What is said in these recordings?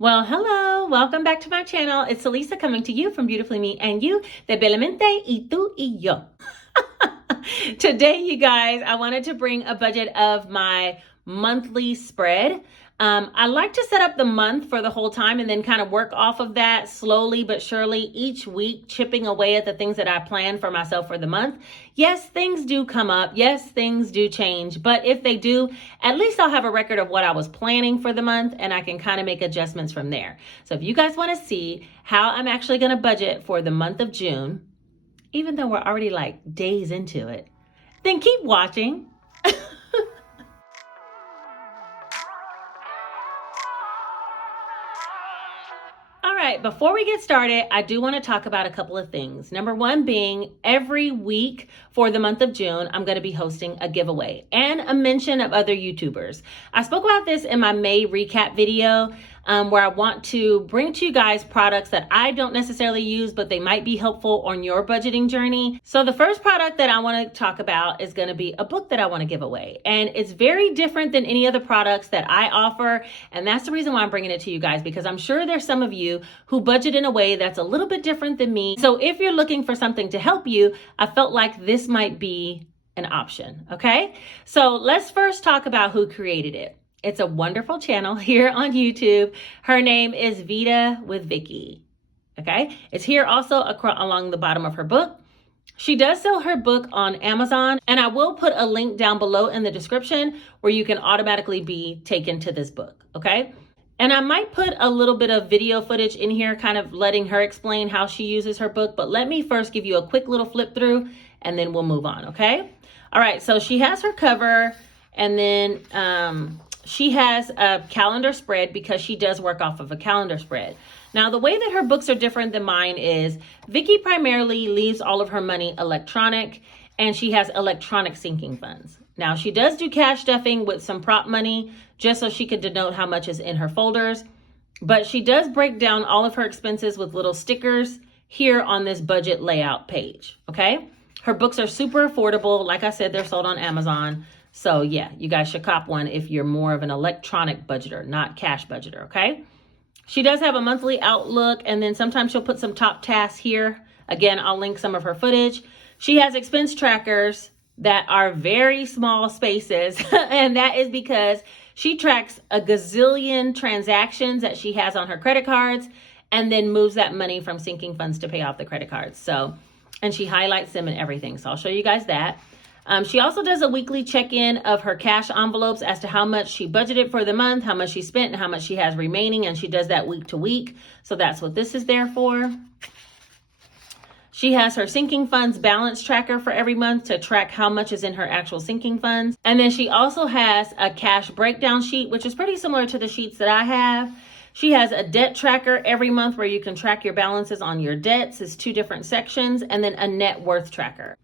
Well, hello, welcome back to my channel. It's Elisa coming to you from Beautifully Me and You, de Bellamente y tú y yo. Today, you guys, I wanted to bring a budget of my monthly spread. I like to set up the month for the whole time and then kind of work off of that slowly but surely each week, chipping away at the things that I plan for myself for the month. Yes, things do come up. Yes, things do change. But if they do, at least I'll have a record of what I was planning for the month and I can kind of make adjustments from there. So if you guys want to see how I'm actually going to budget for the month of June, even though we're already like days into it, then keep watching. All right, before we get started, I do want to talk about a couple of things. Number one being every week for the month of June, I'm going to be hosting a giveaway and a mention of other YouTubers. I spoke about this in my May recap video where I want to bring to you guys products that I don't necessarily use, but they might be helpful on your budgeting journey. So the first product that I want to talk about is going to be a book that I want to give away. And it's very different than any other products that I offer. And that's the reason why I'm bringing it to you guys, because I'm sure there's some of you who budget in a way that's a little bit different than me. So if you're looking for something to help you, I felt like this might be an option. Okay, so let's first talk about who created it. It's a wonderful channel here on YouTube. Her name is vidawithvicky. Okay, it's here also along the bottom of her book. She does sell her book on Amazon, and I will put a link down below in the description where you can automatically be taken to this book. Okay. And I might put a little bit of video footage in here, kind of letting her explain how she uses her book. But let me first give you a quick little flip through and then we'll move on, okay? All right, so she has her cover and then she has a calendar spread because she does work off of a calendar spread. Now, the way that her books are different than mine is Vicky primarily leaves all of her money electronic and she has electronic sinking funds. Now, she does do cash stuffing with some prop money just so she can denote how much is in her folders. But she does break down all of her expenses with little stickers here on this budget layout page, okay? Her books are super affordable. Like I said, they're sold on Amazon. So yeah, you guys should cop one if you're more of an electronic budgeter, not cash budgeter, okay? She does have a monthly outlook, and then sometimes she'll put some top tasks here. Again, I'll link some of her footage. She has expense trackers that are very small spaces, and that is because she tracks a gazillion transactions that she has on her credit cards and then moves that money from sinking funds to pay off the credit cards. So, and she highlights them and everything. So I'll show you guys that. She also does a weekly check-in of her cash envelopes as to how much she budgeted for the month, how much she spent, and how much she has remaining. And she does that week to week. So that's what this is there for. She has her sinking funds balance tracker for every month to track how much is in her actual sinking funds. And then she also has a cash breakdown sheet, which is pretty similar to the sheets that I have. She has a debt tracker every month where you can track your balances on your debts. It's 2 different sections, and then a net worth tracker.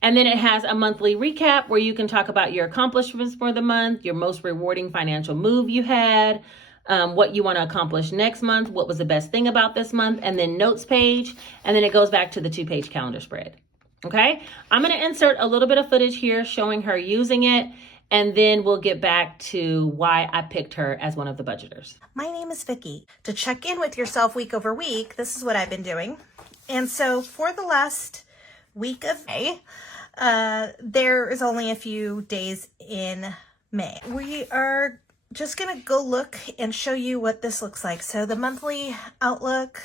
And then it has a monthly recap where you can talk about your accomplishments for the month, your most rewarding financial move you had, what you want to accomplish next month, what was the best thing about this month, and then notes page. And then it goes back to the 2-page calendar spread. Okay, I'm going to insert a little bit of footage here showing her using it. And then we'll get back to why I picked her as one of the budgeters. My name is Vicky. To check in with yourself week over week, this is what I've been doing. And so for the last week of May, there is only a few days in May. We are just going to go look and show you what this looks like. So the monthly outlook,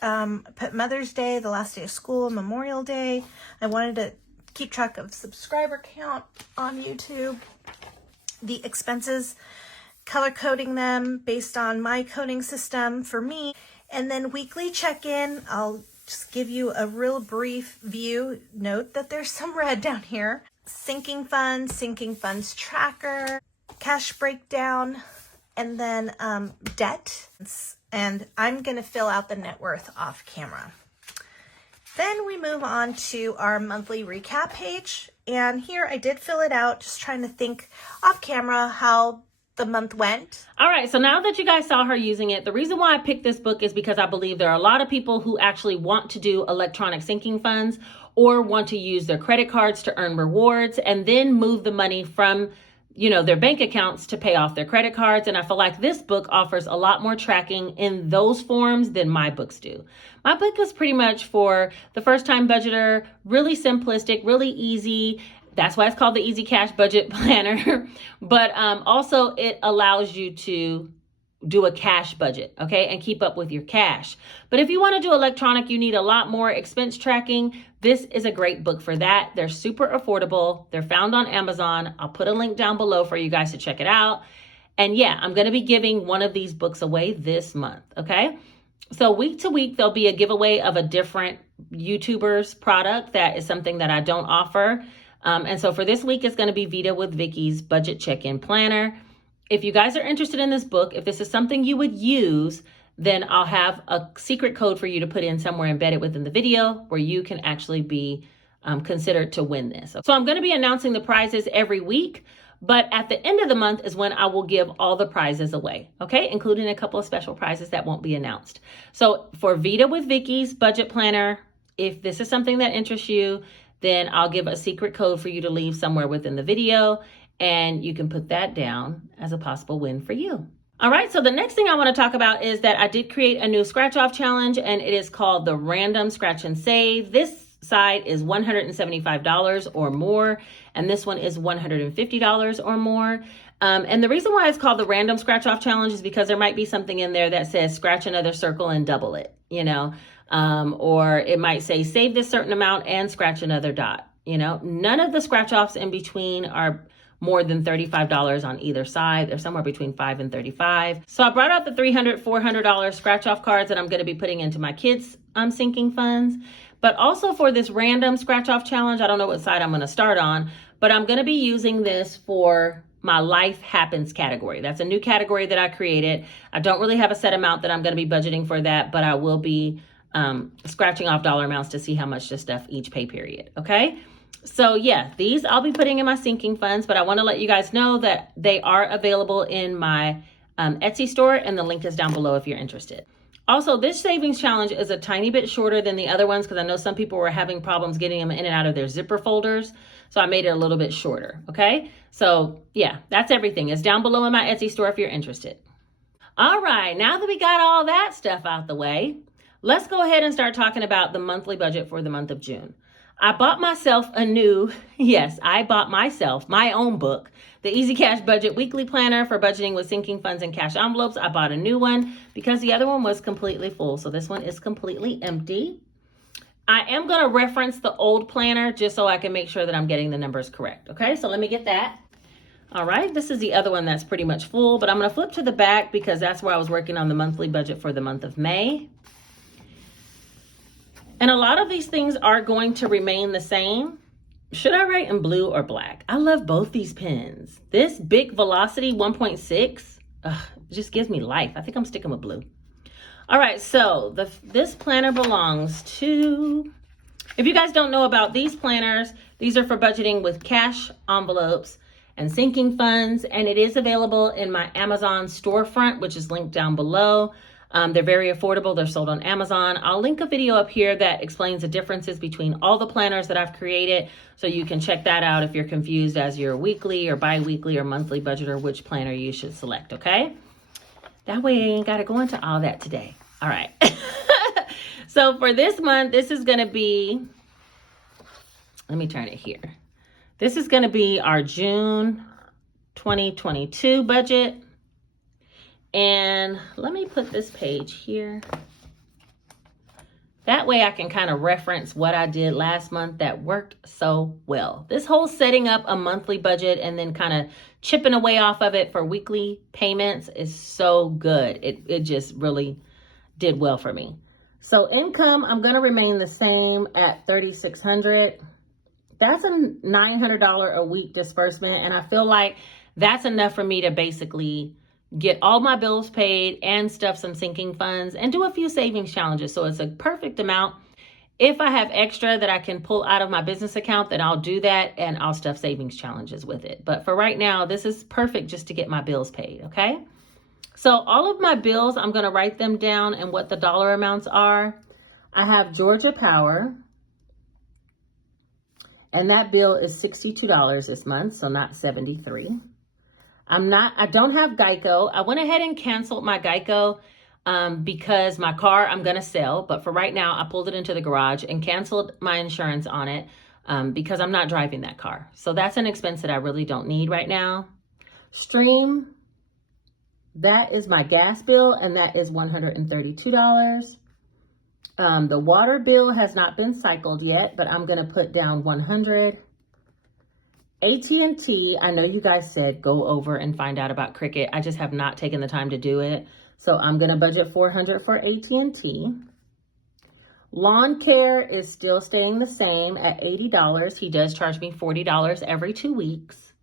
put Mother's Day, the last day of school, Memorial Day. I wanted to keep track of subscriber count on YouTube. The expenses, color coding them based on my coding system for me. And then weekly check-in, I'll just give you a real brief view. Note that there's some red down here. Sinking funds tracker, cash breakdown, and then debt. And I'm going to fill out the net worth off camera. Then we move on to our monthly recap page. And here I did fill it out, just trying to think off camera how the month went. All right, so now that you guys saw her using it, the reason why I picked this book is because I believe there are a lot of people who actually want to do electronic sinking funds or want to use their credit cards to earn rewards and then move the money from their bank accounts to pay off their credit cards. And I feel like this book offers a lot more tracking in those forms than my books do. My book is pretty much for the first time budgeter, really simplistic, really easy. That's why it's called the Easy Cash Budget Planner. But also it allows you to do a cash budget, okay, and keep up with your cash. But if you want to do electronic, you need a lot more expense tracking. This is a great book for that. They're super affordable. They're found on Amazon. I'll put a link down below for you guys to check it out. And yeah, I'm going to be giving one of these books away this month, okay? So week to week, there'll be a giveaway of a different YouTuber's product that is something that I don't offer. And so for this week, it's going to be Vita with Vicky's Budget Check-In Planner. If you guys are interested in this book, if this is something you would use, then I'll have a secret code for you to put in somewhere embedded within the video where you can actually be considered to win this. So I'm going to be announcing the prizes every week, but at the end of the month is when I will give all the prizes away, okay? Including a couple of special prizes that won't be announced. So for Vita with Vicky's Budget Planner, if this is something that interests you, then I'll give a secret code for you to leave somewhere within the video, and you can put that down as a possible win for you. All right, so the next thing I want to talk about is that I did create a new scratch off challenge, and it is called the Random Scratch and Save. This side is $175 or more, and this one is $150 or more. And the reason why it's called the Random Scratch Off Challenge is because there might be something in there that says scratch another circle and double it, or it might say save this certain amount and scratch another dot. None of the scratch offs in between are more than $35 on either side. They're somewhere between $5 and $35. So I brought out the $300, $400 scratch off cards that I'm going to be putting into my kids' sinking funds. But also for this random scratch off challenge, I don't know what side I'm going to start on, but I'm going to be using this for my Life Happens category. That's a new category that I created. I don't really have a set amount that I'm going to be budgeting for that, but I will be scratching off dollar amounts to see how much to stuff each pay period. Okay. So yeah, these I'll be putting in my sinking funds, but I want to let you guys know that they are available in my Etsy store, and the link is down below if you're interested. Also, this savings challenge is a tiny bit shorter than the other ones because I know some people were having problems getting them in and out of their zipper folders. So I made it a little bit shorter. Okay. So yeah, that's everything. It's down below in my Etsy store if you're interested. All right. Now that we got all that stuff out the way, let's go ahead and start talking about the monthly budget for the month of June. I bought myself I bought myself my own book, the Easy Cash Budget Weekly Planner for budgeting with sinking funds and cash envelopes. I bought a new one because the other one was completely full. So this one is completely empty. I am going to reference the old planner just so I can make sure that I'm getting the numbers correct. Okay, so let me get that. All right, this is the other one that's pretty much full, but I'm going to flip to the back because that's where I was working on the monthly budget for the month of May. And a lot of these things are going to remain the same. Should I write in blue or black? I love both these pens. This Big Velocity 1.6 just gives me life. I think I'm sticking with blue. All right, so this planner belongs to, if you guys don't know about these planners, these are for budgeting with cash envelopes and sinking funds, and it is available in my Amazon storefront, which is linked down below. They're very affordable. They're sold on Amazon. I'll link a video up here that explains the differences between all the planners that I've created, so you can check that out if you're confused as your weekly or bi-weekly or monthly budgeter, which planner you should select, okay? That way I ain't got to go into all that today. All right. So for this month, this is going to be, let me turn it here. This is going to be our June 2022 budget. And let me put this page here. That way I can kind of reference what I did last month that worked so well. This whole setting up a monthly budget and then kind of chipping away off of it for weekly payments is so good. It just really did well for me. So income, I'm going to remain the same at $3,600. That's a $900 a week disbursement. And I feel like that's enough for me to basically get all my bills paid and stuff some sinking funds and do a few savings challenges. So it's a perfect amount. If I have extra that I can pull out of my business account, then I'll do that and I'll stuff savings challenges with it. But for right now, this is perfect just to get my bills paid, okay? So all of my bills, I'm going to write them down and what the dollar amounts are. I have Georgia Power, and that bill is $62 this month, so not $73. I don't have Geico. I went ahead and canceled my Geico because my car I'm going to sell. But for right now, I pulled it into the garage and canceled my insurance on it because I'm not driving that car. So that's an expense that I really don't need right now. Stream, that is my gas bill, and that is $132. The water bill has not been cycled yet, but I'm going to put down $100. AT&T, I know you guys said go over and find out about Cricket. I just have not taken the time to do it. So I'm going to budget $400 for AT&T. Lawn care is still staying the same at $80. He does charge me $40 every 2 weeks.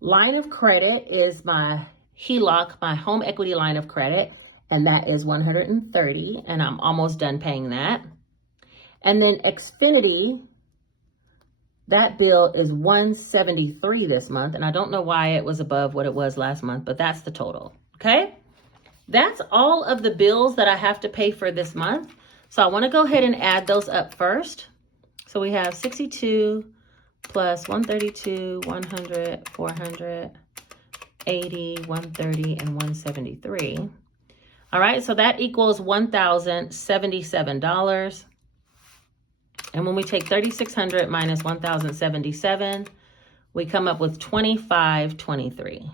Line of credit is my HELOC, my home equity line of credit, and that is $130, and I'm almost done paying that. And then Xfinity, that bill is $173 this month, and I don't know why it was above what it was last month, but that's the total, okay? That's all of the bills that I have to pay for this month. So I want to go ahead and add those up first. So we have 62 plus 132, 100, 400, 80, 130, and 173. All right, so that equals $1,077. And when we take 3,600 minus 1,077, we come up with 2,523.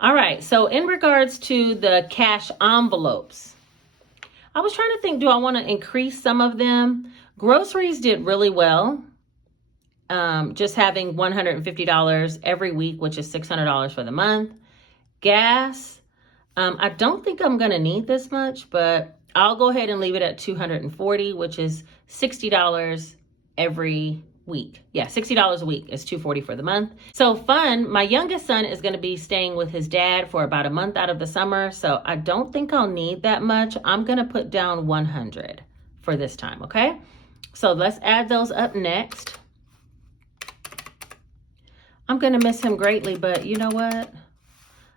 All right, so in regards to the cash envelopes, I was trying to think, do I want to increase some of them? Groceries did really well. Just having $150 every week, which is $600 for the month. Gas, I don't think I'm going to need this much, but I'll go ahead and leave it at $240, which is $60 every week. Yeah, $60 a week is $240 for the month. So fun, my youngest son is going to be staying with his dad for about a month out of the summer, so I don't think I'll need that much. I'm going to put down $100 for this time, okay? So let's add those up next. I'm going to miss him greatly, but you know what?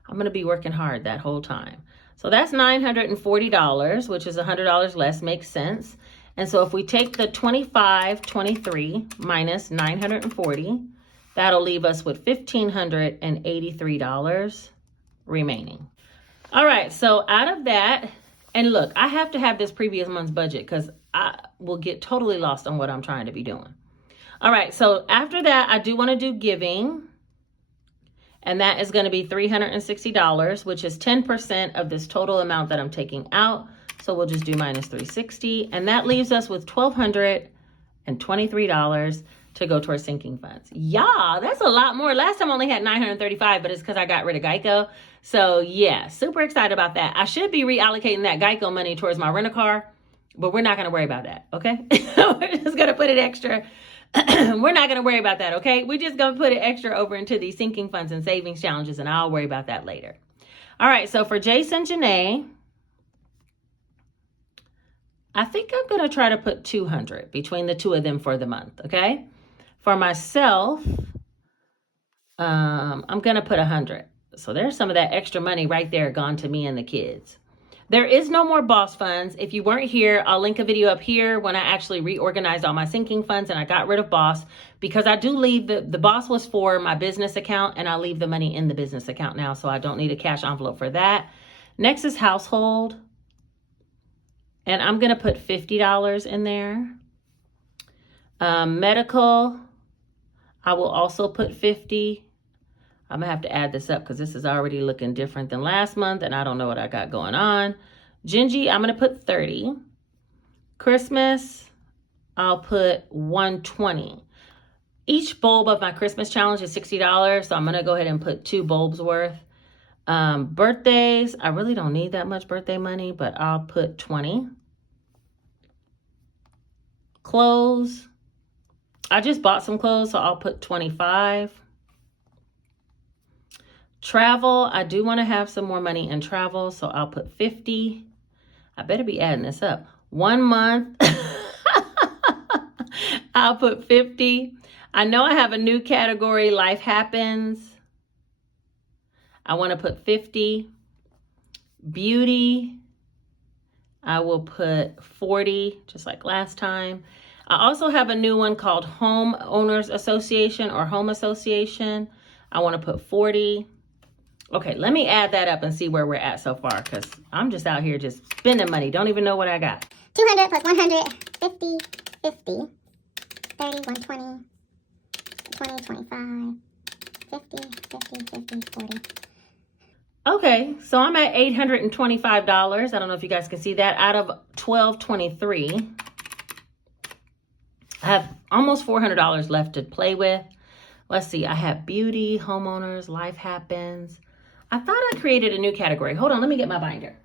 I'm going to be working hard that whole time. So that's $940, which is $100 less, makes sense. And so if we take the 2,523 minus 940, that'll leave us with $1,583 remaining. All right, so out of that, and look, I have to have this previous month's budget because I will get totally lost on what I'm trying to be doing. All right, so after that, I do want to do giving. And that is going to be $360, which is 10% of this total amount that I'm taking out. So we'll just do minus 360. And that leaves us with $1,223 to go towards sinking funds. Yeah, that's a lot more. Last time I only had $935, but it's because I got rid of Geico. So yeah, super excited about that. I should be reallocating that Geico money towards my rent-a-car, but we're not going to worry about that, okay? We're just going to put it extra. We're not going to worry about that, okay? We're just going to put it extra over into these sinking funds and savings challenges, and I'll worry about that later. All right, so for Jason Janae, I think I'm going to try to put $200 between the two of them for the month, okay? For myself, I'm going to put $100. So there's some of that extra money right there gone to me and the kids. There is no more boss funds. If you weren't here, I'll link a video up here when I actually reorganized all my sinking funds and I got rid of boss, because I do leave the boss was for my business account, and I leave the money in the business account now, so I don't need a cash envelope for that. Next is household, and I'm going to put $50 in there. Medical, I will also put $50. I'm going to have to add this up because this is already looking different than last month, and I don't know what I got going on. Gingy, I'm going to put $30. Christmas, I'll put $120. Each bulb of my Christmas challenge is $60, so I'm going to go ahead and put 2 bulbs worth. Birthdays, I really don't need that much birthday money, but I'll put $20. Clothes, I just bought some clothes, so I'll put $25. Travel, I do want to have some more money in travel, so I'll put $50. I better be adding this up. 1 month, I'll put $50. I know I have a new category, life happens. I want to put $50. Beauty, I will put $40, just like last time. I also have a new one called Homeowners Association or Home Association. I want to put 40. Okay, let me add that up and see where we're at so far, because I'm just out here just spending money. Don't even know what I got. 200 plus 100, 50, 50, 30, 120, 20, 25, 50, 50, 50, 40. Okay, so I'm at $825. I don't know if you guys can see that. Out of $1,223, I have almost $400 left to play with. Let's see, I have beauty, homeowners, life happens. I thought I created a new category. Hold on, let me get my binder.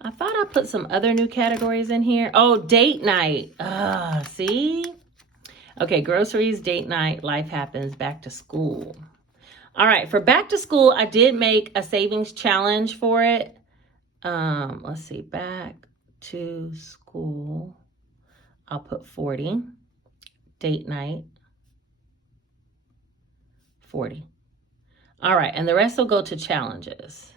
I thought I put some other new categories in here. Oh, date night. See? Okay, groceries, date night, life happens, back to school. All right, for back to school, I did make a savings challenge for it. Let's see, back to school. I'll put 40. Date night, 40. All right, and the rest will go to challenges.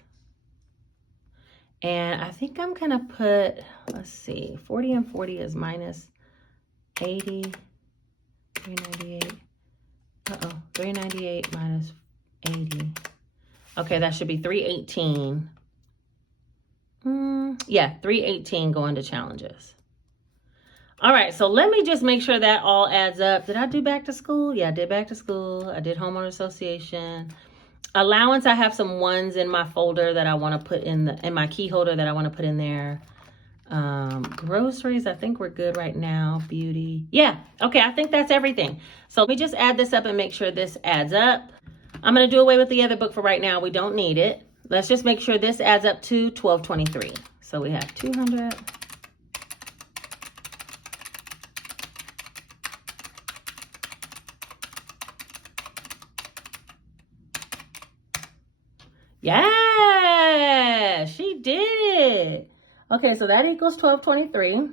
And I think I'm gonna put, let's see, 40 and 40 is minus 80, 398. 398 minus 80. Okay, that should be 318. Yeah, 318 going to challenges. All right, so let me just make sure that all adds up. Did I do back to school? Yeah, I did back to school. I did homeowner association. Allowance, I have some ones in my folder that I want to put in my key holder that I want to put in there. Groceries, I think we're good right now. Beauty. Yeah, okay, I think that's everything. So let me just add this up and make sure this adds up. I'm going to do away with the other book for right now. We don't need it. Let's just make sure this adds up to $1,223. So we have 200. Yeah, she did it. Okay, so that equals 1223.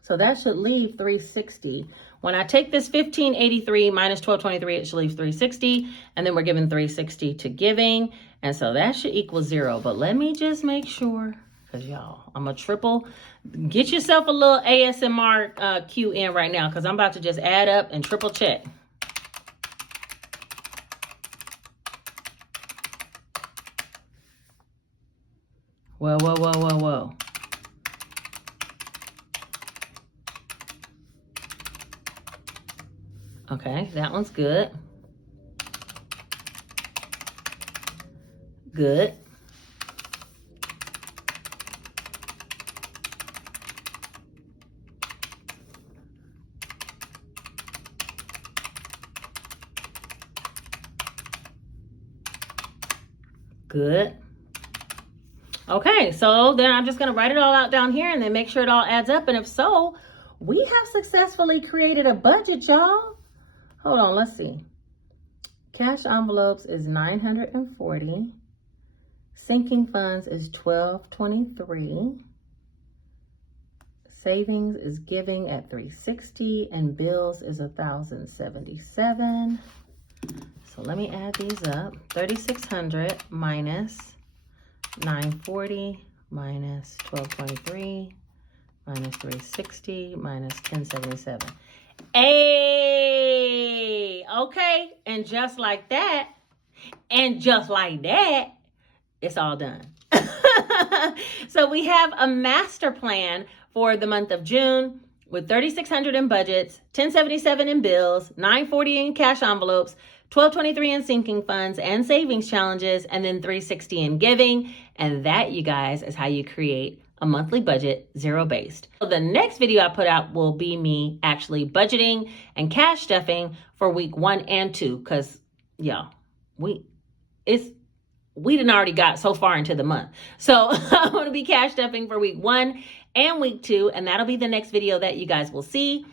So that should leave 360. When I take this 1583 minus 1223, it should leave 360. And then we're giving 360 to giving. And so that should equal 0. But let me just make sure, because y'all, I'm going to triple. Get yourself a little ASMR cue in right now, because I'm about to just add up and triple check. Whoa, whoa, whoa, whoa, whoa. Okay, that one's good. Good. Good. Okay, so then I'm just going to write it all out down here and then make sure it all adds up. And if so, we have successfully created a budget, y'all. Hold on, let's see. Cash envelopes is 940. Sinking funds is 1223. Savings is giving at 360 and bills is 1,077. So let me add these up. 3,600 minus 940 minus 1223 minus 360 minus 1077. Hey, okay, and just like that, it's all done. So we have a master plan for the month of June with 3,600 in budgets, 1077 in bills, 940 in cash envelopes, 1223 in sinking funds and savings challenges, and then 360 in giving. And that, you guys, is how you create a monthly budget, zero-based. So the next video I put out will be me actually budgeting and cash stuffing for week 1 and 2, because y'all, we didn't already got so far into the month. So I'm going to be cash stuffing for week 1 and week 2, and that'll be the next video that you guys will see.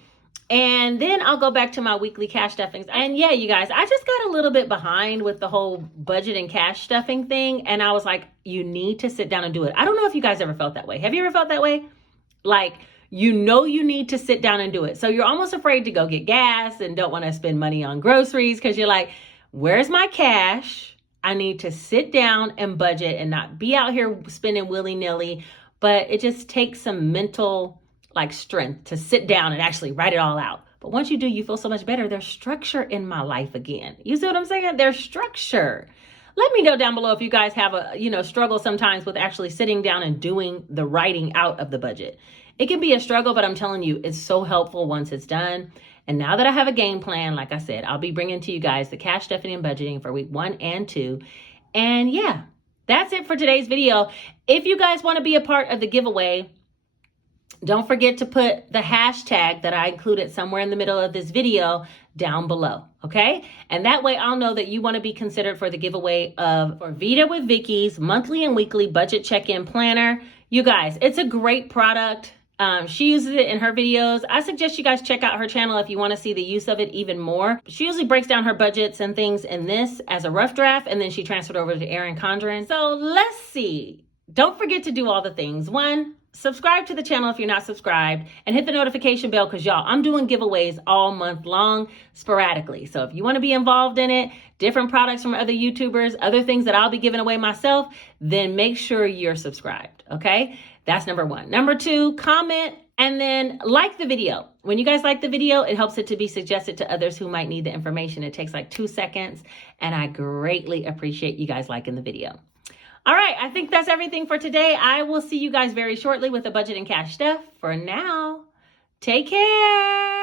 And then I'll go back to my weekly cash stuffings. And yeah, you guys, I just got a little bit behind with the whole budget and cash stuffing thing. And I was like, you need to sit down and do it. I don't know if you guys ever felt that way. Have you ever felt that way? Like, you know you need to sit down and do it. So you're almost afraid to go get gas and don't want to spend money on groceries because you're like, where's my cash? I need to sit down and budget and not be out here spending willy-nilly. But it just takes some mental strength to sit down and actually write it all out. But once you do, you feel so much better. There's structure in my life again. You see what I'm saying? There's structure. Let me know down below if you guys have a, struggle sometimes with actually sitting down and doing the writing out of the budget. It can be a struggle, but I'm telling you, it's so helpful once it's done. And now that I have a game plan, like I said, I'll be bringing to you guys the cash, Stephanie, and budgeting for week 1 and 2. And yeah, that's it for today's video. If you guys want to be a part of the giveaway, don't forget to put the hashtag that I included somewhere in the middle of this video down below, okay? And that way I'll know that you want to be considered for the giveaway for Vita with Vicky's monthly and weekly budget check-in planner. You guys, it's a great product. She uses it in her videos. I suggest you guys check out her channel if you want to see the use of it even more. She usually breaks down her budgets and things in this as a rough draft, and then she transferred over to Erin Condren. So let's see. Don't forget to do all the things. 1, subscribe to the channel if you're not subscribed, and hit the notification bell because y'all, I'm doing giveaways all month long sporadically. So if you want to be involved in it, different products from other YouTubers, other things that I'll be giving away myself, then make sure you're subscribed, okay? That's number 1. Number 2, comment and then like the video. When you guys like the video, it helps it to be suggested to others who might need the information. It takes like 2 seconds, and I greatly appreciate you guys liking the video. All right, I think that's everything for today. I will see you guys very shortly with the budget and cash stuff. For now, take care.